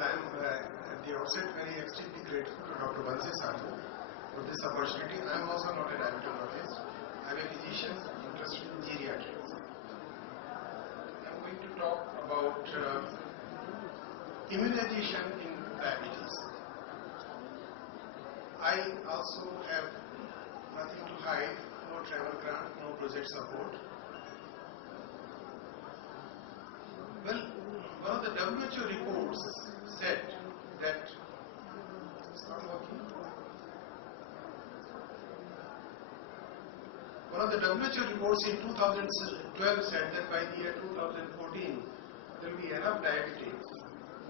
I am at the outset very extremely grateful to Dr. Sharma for this opportunity. I am also not a diabetologist. I am a physician interested in geriatrics. I am going to talk about immunization in diabetes. I also have nothing to hide, no travel grant, no project support. Well, one of the WHO reports said that it's not working. One of the WHO reports in 2012 said that by the year 2014 there will be enough diabetics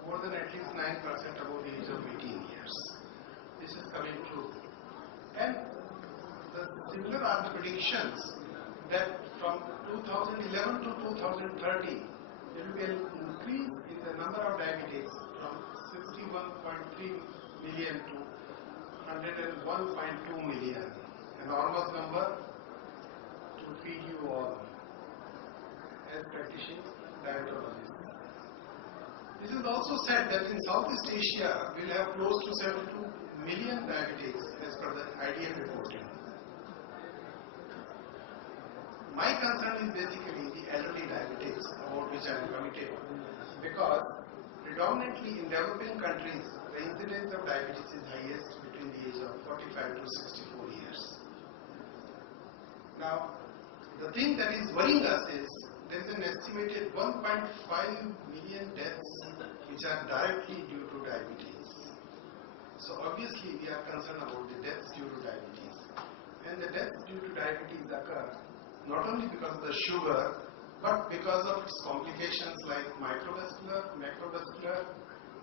more than at least 9% above the age of 18 years. This is coming true. And the similar are the predictions that from 2011 to 2030 there will be an increase in the number of diabetics from 61.3 million to 101.2 million. Enormous number to feed you all as practicing diabetologists. This is also said that in Southeast Asia we will have close to 72 million diabetics as per the IDF reporting. My concern is basically the elderly diabetics about which I am committed, because predominantly in developing countries the incidence of diabetes is highest between the age of 45 to 64 years. Now, the thing that is worrying us is there is an estimated 1.5 million deaths which are directly due to diabetes. So obviously we are concerned about the deaths due to diabetes. And the deaths due to diabetes occur not only because of the sugar, but because of its complications like microvascular, macrovascular,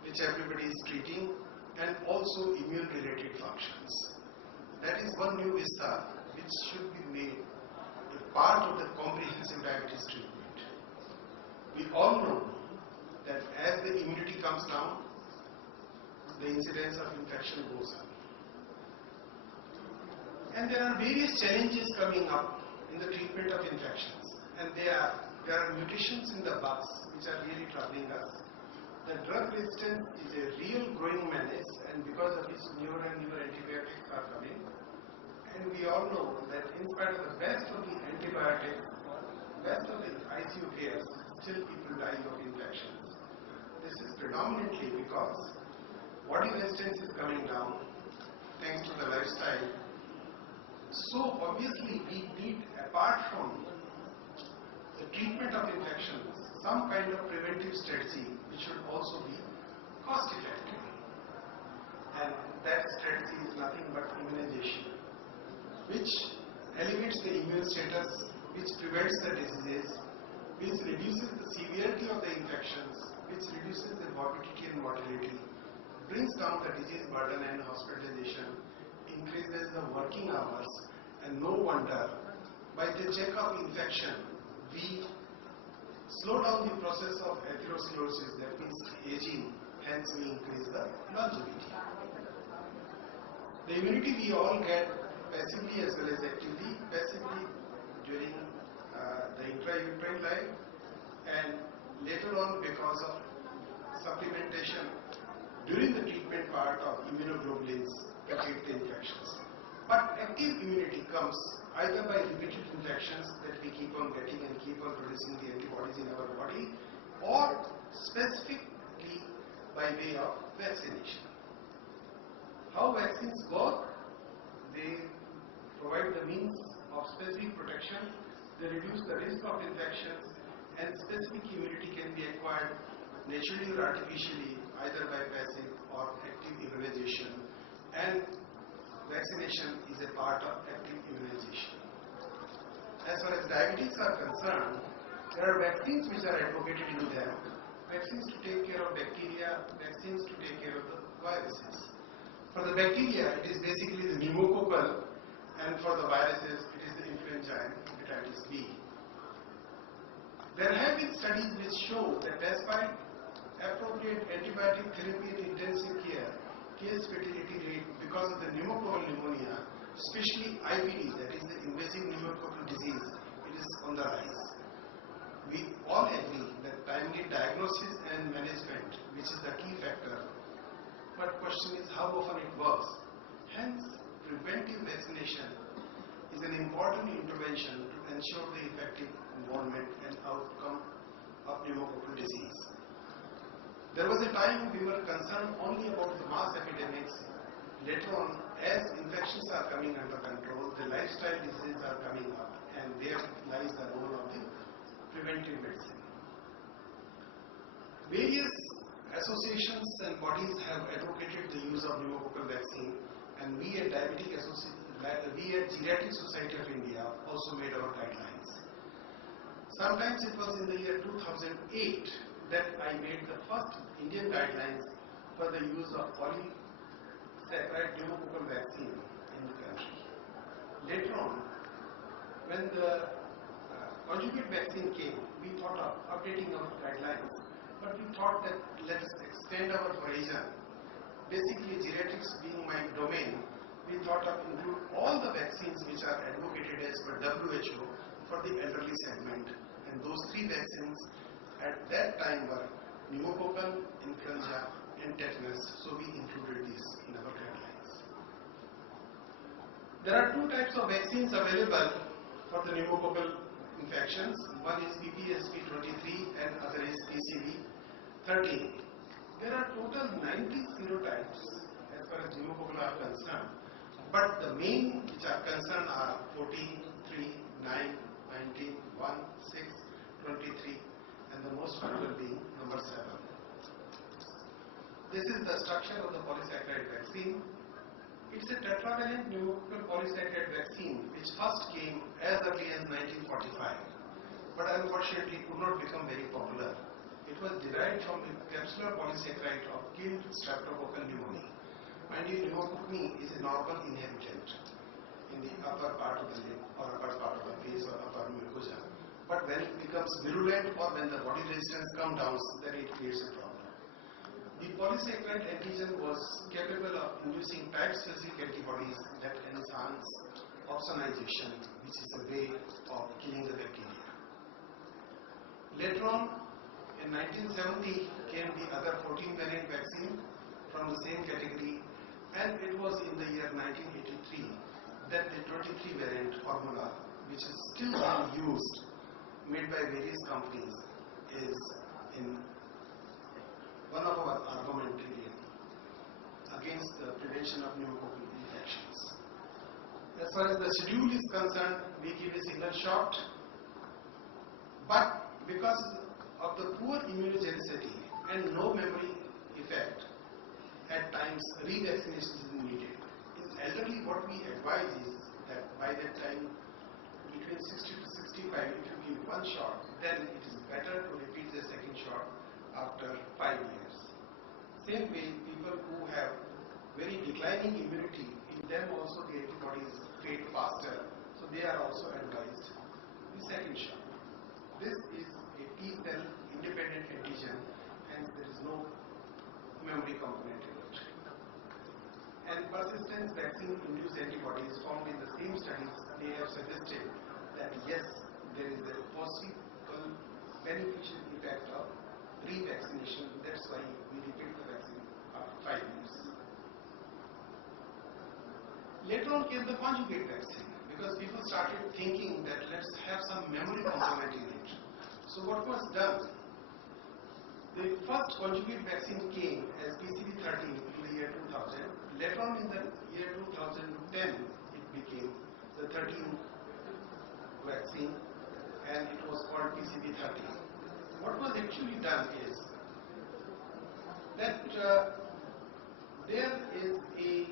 which everybody is treating, and also immune-related functions. That is one new vista which should be made a part of the comprehensive diabetes treatment. We all know that as the immunity comes down, the incidence of infection goes up. And there are various challenges coming up in the treatment of infections, and there are mutations in the bugs which are really troubling us. The drug resistance is a real growing menace, and because of this newer and newer antibiotics are coming. And we all know that in spite of the best of the antibiotics, best of the ICU cares, still people die of infections. This is predominantly because body resistance is coming down thanks to the lifestyle. So obviously we need, apart from the treatment of infections, some kind of preventive strategy which should also be cost effective. And that strategy is nothing but immunization, which elevates the immune status, which prevents the diseases, which reduces the severity of the infections, which reduces the morbidity and mortality, brings down the disease burden and hospitalization, increases the working hours, and no wonder by the check of infection we slow down the process of atherosclerosis, that means aging, hence we increase the longevity. The immunity we all get passively as well as actively, passively during the intrauterine life, and later on because of supplementation during the treatment part of immunoglobulins to treat the infections. But active immunity comes either by repeated infections that we keep on getting and keep on producing the antibodies in our body, or specifically by way of vaccination. How vaccines work? They provide the means of specific protection, they reduce the risk of infections, and specific immunity can be acquired naturally or artificially, either by passive or active immunization, and vaccination is a part of active immunization. As far as diabetes are concerned, there are vaccines which are advocated in them, vaccines to take care of bacteria, vaccines to take care of the viruses. For the bacteria, it is basically the pneumococcal, and for the viruses, it is the influenza and hepatitis B. There have been studies which show that despite appropriate antibiotic therapy in intensive care, case fatality rate because of the pneumococcal pneumonia, especially IBD, that is the invasive pneumococcal disease, it is on the rise. We all agree that timely diagnosis and management, which is the key factor question is how often it works. Hence, preventive vaccination is an important intervention to ensure the effective involvement and outcome of pneumococcal disease. There was a time we were concerned only about the mass epidemics. Later on, as infections are coming under control, the lifestyle diseases are coming up, and there lies the role of the preventive medicine. Various associations and bodies have advocated the use of pneumococcal vaccine, and we at Geriatric Society of India also made our guidelines. Sometimes it was in the year 2008 that I made the first Indian guidelines for the use of polysaccharide pneumococcal vaccine in the country. Later on, when the conjugate vaccine came, we thought of updating our guidelines, but we thought that let's extend our horizon. Basically, geriatrics being my domain, we thought of include all the vaccines which are advocated as per WHO for the elderly segment, and those 3 vaccines at that time were pneumococcal, influenza and tetanus, so we included these in our guidelines. There are 2 types of vaccines available for the pneumococcal infections. One is PPSP23 and other is PCV13. There are total 90 serotypes as far as pneumococcal are concerned, but the main which are concerned are 14, 3, 9, 19, 1, 6, 23 and the most popular being number 7. This is the structure of the polysaccharide vaccine. It's a tetravalent pneumococcal polysaccharide vaccine which first came as early as 1945, but unfortunately could not become very popular. It was derived from the capsular polysaccharide of killed streptococcal pneumoniae. Mind you, pneumococcal is a normal inhabitant in the upper part of the lip or upper part of the face or upper mucosa. But when it becomes virulent or when the body resistance comes down, then it creates a problem. The polysaccharide antigen was capable of inducing type-specific antibodies that enhance opsonization, which is a way of killing the bacteria. Later on, in 1970 came the other 14-valent vaccine from the same category, and it was in the year 1983 that the 23-valent formula, which is still being used, made by various companies, is in one of our armamentarium against the prevention of pneumococcal infections. As far as the schedule is concerned, we give a single shot, but because of the poor immunogenicity and no memory effect, at times revaccination is needed. In elderly, what we advise is that by that time, between 60 to 65, if you give 1 shot, then it is better to repeat the second shot after 5 years. Same way, people who have very declining immunity, in them also the antibodies fade faster, so they are also advised the second shot. This is a T-cell independent antigen, hence there is no memory component in it. And persistence vaccine-induced antibodies found in the same studies, they have suggested that yes, there is a possible beneficial effect of revaccination. That's why we repeat the vaccine after 5 years. Later on came the conjugate vaccine, because people started thinking that let's have some memory component in it. So what was done? The first conjugate vaccine came as PCV13 in the year 2000. Later on in the year 2010, it became the 13 vaccine, and it was called PCV13. What was actually done is that there is a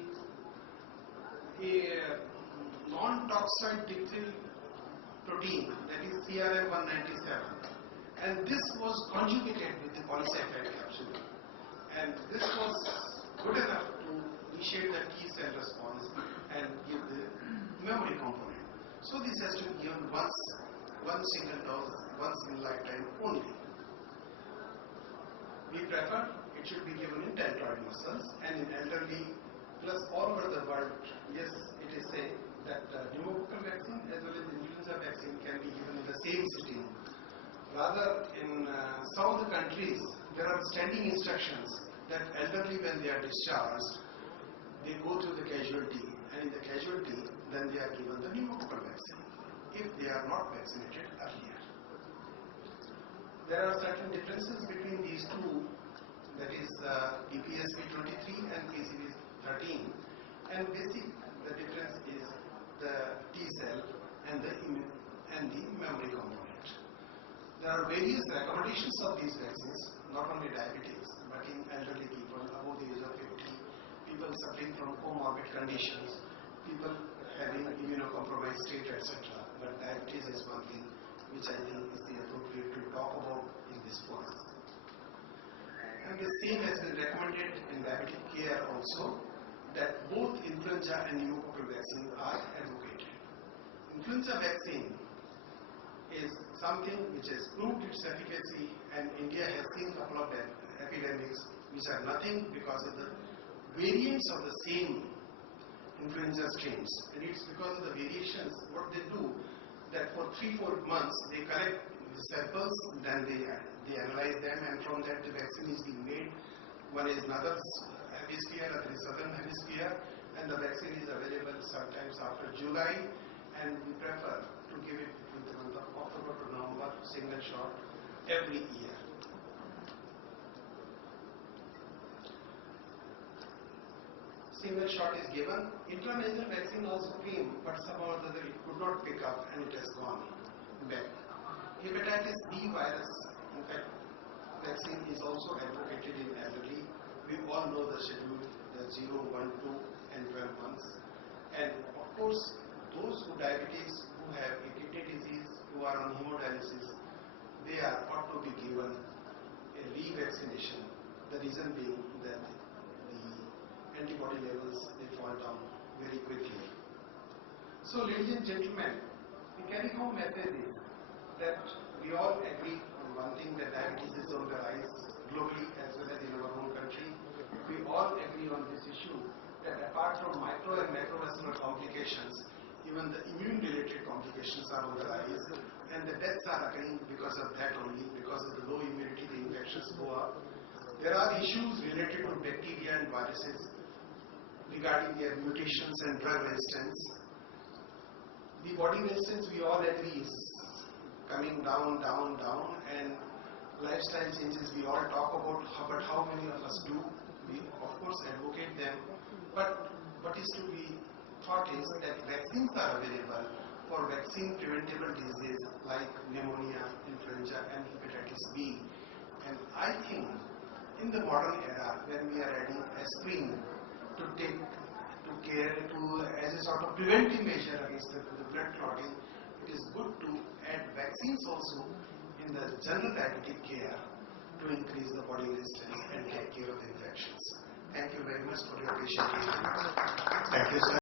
non-toxoid diphtheria protein, that is CRF197, and this was conjugated with the polysaccharide capsule, and this was good enough to initiate the T-cell response and give the memory component. So this has to be given once, one single dose, once in lifetime only. We prefer it should be given in deltoid muscles and in elderly, plus all over the world. Yes, it is said that pneumococcal vaccine as well as influenza vaccine can be given in the same sitting. Rather, in some of the countries, there are standing instructions that elderly, when they are discharged, they go to the casualty, and in the casualty, then they are given the pneumococcal vaccine if they are not vaccinated earlier. There are certain differences between these two, that is PPSP 23 and PCV 13, and the difference is the T cell and the memory component. There are various recommendations of these vaccines, not only diabetes, but in elderly people above the age of 50, people suffering from comorbid conditions, people having immunocompromised state, etc. But diabetes is one thing which I think is the appropriate to talk about in this point. And the same has been recommended in diabetic care also, that both influenza and pneumococcal vaccine are advocated. Influenza vaccine is something which has proved its efficacy, and India has seen a couple of epidemics which are nothing because of the variants of the same influenza strains, and it's because of the variations. What they do, that for 3-4 months they collect the samples, then they analyze them, and from that the vaccine is being made. One is northern hemisphere, other is southern hemisphere, and the vaccine is available sometimes after July, and we prefer to give it between the month of October to November, single shot every year. Single shot is given. Intranasal vaccine also came, but somehow or other it could not pick up and it has gone back. Hepatitis B virus, in fact, vaccine is also advocated in elderly. We all know the schedule, the 0, 1, 2 and 12 months. And of course, those who diabetes, who have a kidney disease, who are on hemodialysis, they are ought to be given a revaccination. The reason being that the antibody levels, they fall down very quickly. So ladies and gentlemen, the carry-home message is that we all agree on one thing, that diabetes is on the rise globally as well as in our own country. We all agree on this issue, that apart from micro and macrovascular complications, even the immune-related complications are on the rise, and the deaths are occurring because of that only, because of the low immunity, the infections go up. There are issues related to bacteria and viruses regarding their mutations and drug resistance. The body resistance, we all agree, is coming down, and lifestyle changes we all talk about, but how many of us do? We of course advocate them, but what is to be thought is that vaccines are available for vaccine preventable diseases like pneumonia, influenza and hepatitis B. And I think in the modern era, when we are adding aspirin to take to care as a sort of preventive measure against the blood clotting, it is good to add vaccines also in the general diabetic care to increase the body resistance and take care of the infections. Thank you very much for your patient hearing. Thank you, sir.